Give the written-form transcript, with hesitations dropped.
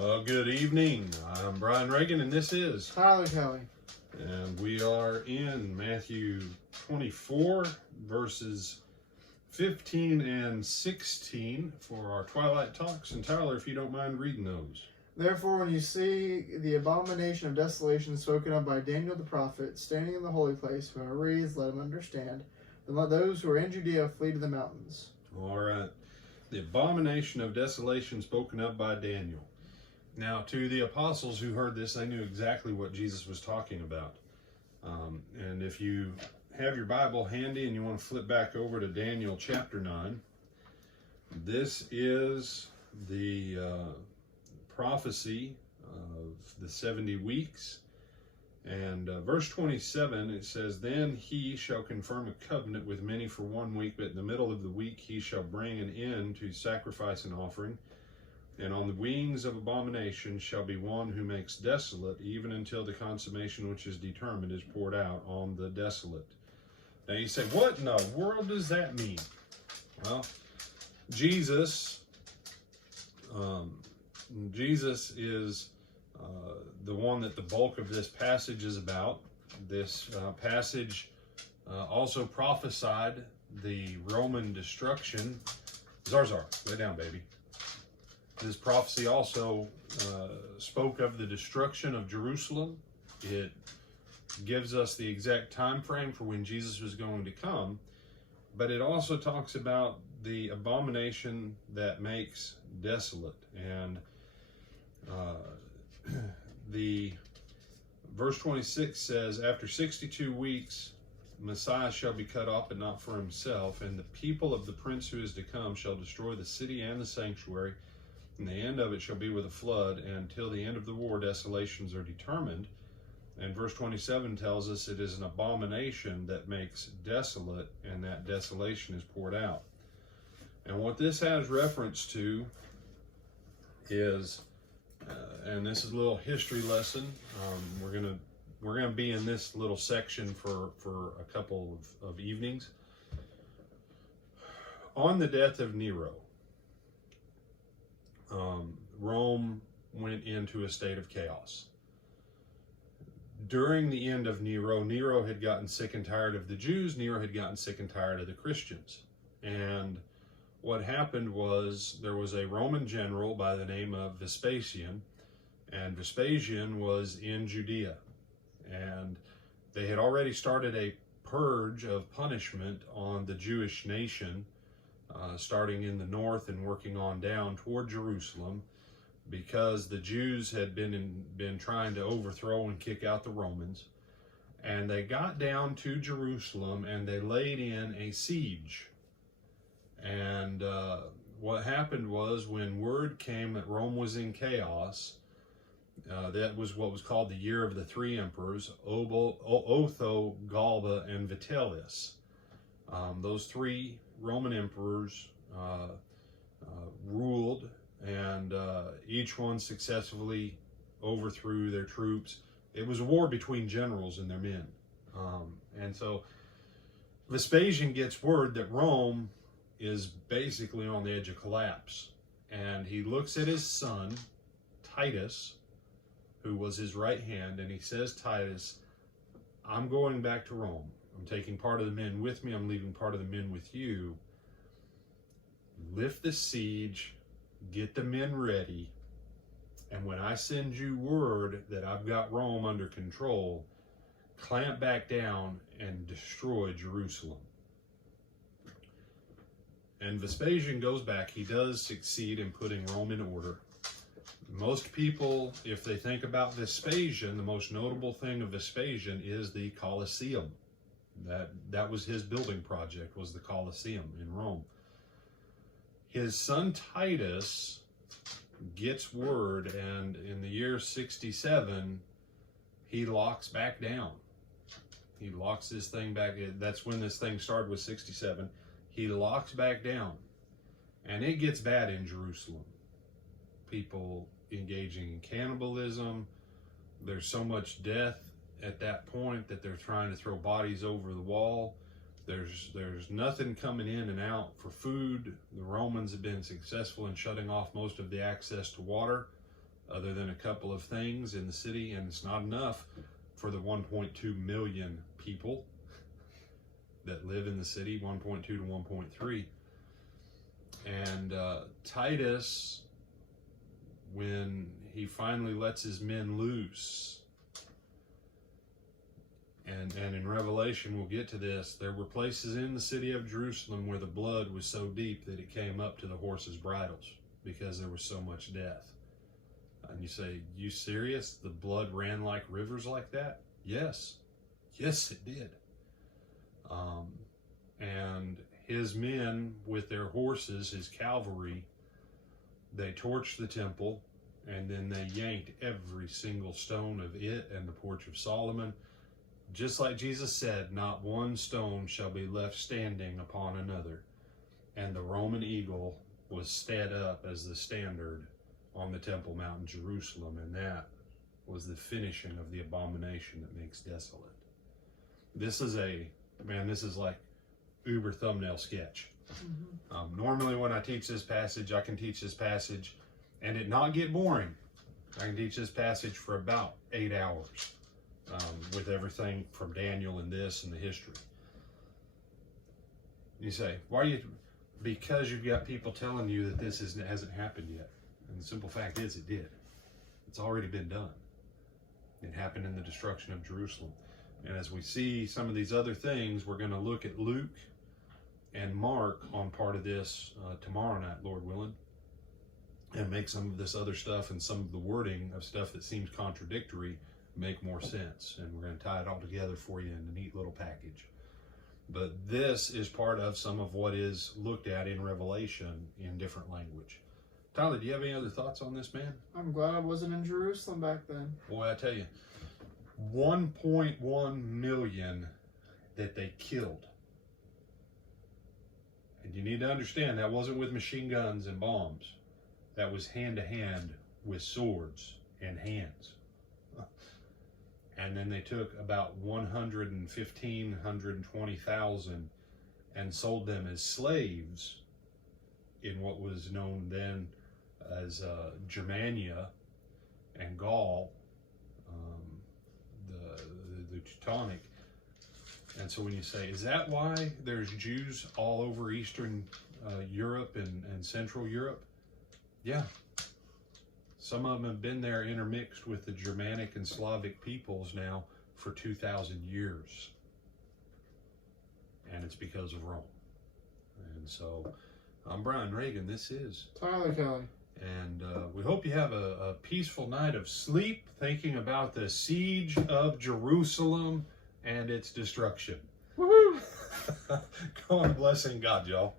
Well, good evening. I'm Brian Reagan, and this is Tyler Kelly. And we are in Matthew 24, verses 15 and 16 for our Twilight talks. And Tyler, if you don't mind reading those. Therefore, when you see the abomination of desolation spoken of by Daniel the prophet standing in the holy place, whoever reads, let him understand. Then let those who are in Judea flee to the mountains. All right. The abomination of desolation spoken of by Daniel. Now, to the apostles who heard this, they knew exactly what Jesus was talking about. And if you have your Bible handy and you want to flip back over to Daniel chapter 9, this is the prophecy of the 70 weeks. And verse 27, it says, Then he shall confirm a covenant with many for 1 week, but in the middle of the week he shall bring an end to sacrifice and offering. And on the wings of abomination shall be one who makes desolate, even until the consummation which is determined is poured out on the desolate. Now you say, what in the world does that mean? Well, Jesus is the one that the bulk of this passage is about. This passage also prophesied the Roman destruction. Zarzar, lay down, baby. This prophecy also spoke of the destruction of Jerusalem. It gives us the exact time frame for when Jesus was going to come, but it also talks about the abomination that makes desolate. And the verse 26 says, After 62 weeks, Messiah shall be cut off, but not for himself, and the people of the prince who is to come shall destroy the city and the sanctuary. And the end of it shall be with a flood, and until the end of the war, desolations are determined. And verse 27 tells us it is an abomination that makes desolate, and that desolation is poured out. And what this has reference to is, and this is a little history lesson. We're gonna be in this little section for a couple of evenings. On the death of Nero, Rome went into a state of chaos. During the end of Nero, Nero had gotten sick and tired of the Jews. Nero had gotten sick and tired of the Christians. And what happened was there was a Roman general by the name of Vespasian, and Vespasian was in Judea. And they had already started a purge of punishment on the Jewish nation, starting in the north and working on down toward Jerusalem, because the Jews had been trying to overthrow and kick out the Romans. And they got down to Jerusalem and they laid in a siege. And what happened was, when word came that Rome was in chaos, that was what was called the year of the three emperors, Otho, Galba, and Vitellius. Those three Roman emperors ruled, and each one successfully overthrew their troops. It was a war between generals and their men. And so Vespasian gets word that Rome is basically on the edge of collapse. And he looks at his son, Titus, who was his right hand, and he says, Titus, I'm going back to Rome. I'm taking part of the men with me. I'm leaving part of the men with you. Lift the siege, get the men ready, and when I send you word that I've got Rome under control, clamp back down and destroy Jerusalem. And Vespasian goes back. He does succeed in putting Rome in order. Most people, if they think about Vespasian, the most notable thing of Vespasian is the Colosseum. That was his building project, was the Colosseum in Rome. His son Titus gets word, and in the year 67, he locks back down. He locks this thing back. That's when this thing started, with 67. He locks back down, and it gets bad in Jerusalem. People engaging in cannibalism. There's so much death at that point that they're trying to throw bodies over the wall. There's nothing coming in and out for food. The Romans have been successful in shutting off most of the access to water. other than a couple of things in the city, and it's not enough for the 1.2 million people that live in the city, 1.2 to 1.3. And Titus, when he finally lets his men loose, and in Revelation, we'll get to this, there were places in the city of Jerusalem where the blood was so deep that it came up to the horses' bridles because there was so much death. And you say, you serious? The blood ran like rivers like that? Yes. Yes, it did. And his men with their horses, his cavalry, they torched the temple, and then they yanked every single stone of it and the porch of Solomon. Just like Jesus said, not one stone shall be left standing upon another. And the Roman eagle was set up as the standard on the Temple Mount in Jerusalem, and that was the finishing of the abomination that makes desolate. This is like uber thumbnail sketch. Normally when I teach this passage, I can teach this passage and it not get boring. I can teach this passage for about 8 hours with everything from Daniel and this and the history. You say, why are you? Because you've got people telling you that this hasn't happened yet. And the simple fact is it did. It's already been done. It happened in the destruction of Jerusalem. And as we see some of these other things, we're going to look at Luke and Mark on part of this tomorrow night, Lord willing, and make some of this other stuff and some of the wording of stuff that seems contradictory make more sense. And we're going to tie it all together for you in a neat little package. But this is part of some of what is looked at in Revelation in different language. Tyler, do you have any other thoughts on this, man? I'm glad I wasn't in Jerusalem back then. Boy, I tell you, 1.1 million that they killed. And you need to understand that wasn't with machine guns and bombs. That was hand to hand with swords and hands. And then they took about 120,000 and sold them as slaves in what was known then as Germania and Gaul, the Teutonic. And so when you say, is that why there's Jews all over Eastern Europe and Central Europe? Yeah. Some of them have been there intermixed with the Germanic and Slavic peoples now for 2,000 years. And it's because of Rome. And so I'm Brian Reagan. This is Tyler Kelly. And we hope you have a peaceful night of sleep thinking about the siege of Jerusalem and its destruction. Woohoo! Go on blessing God, y'all.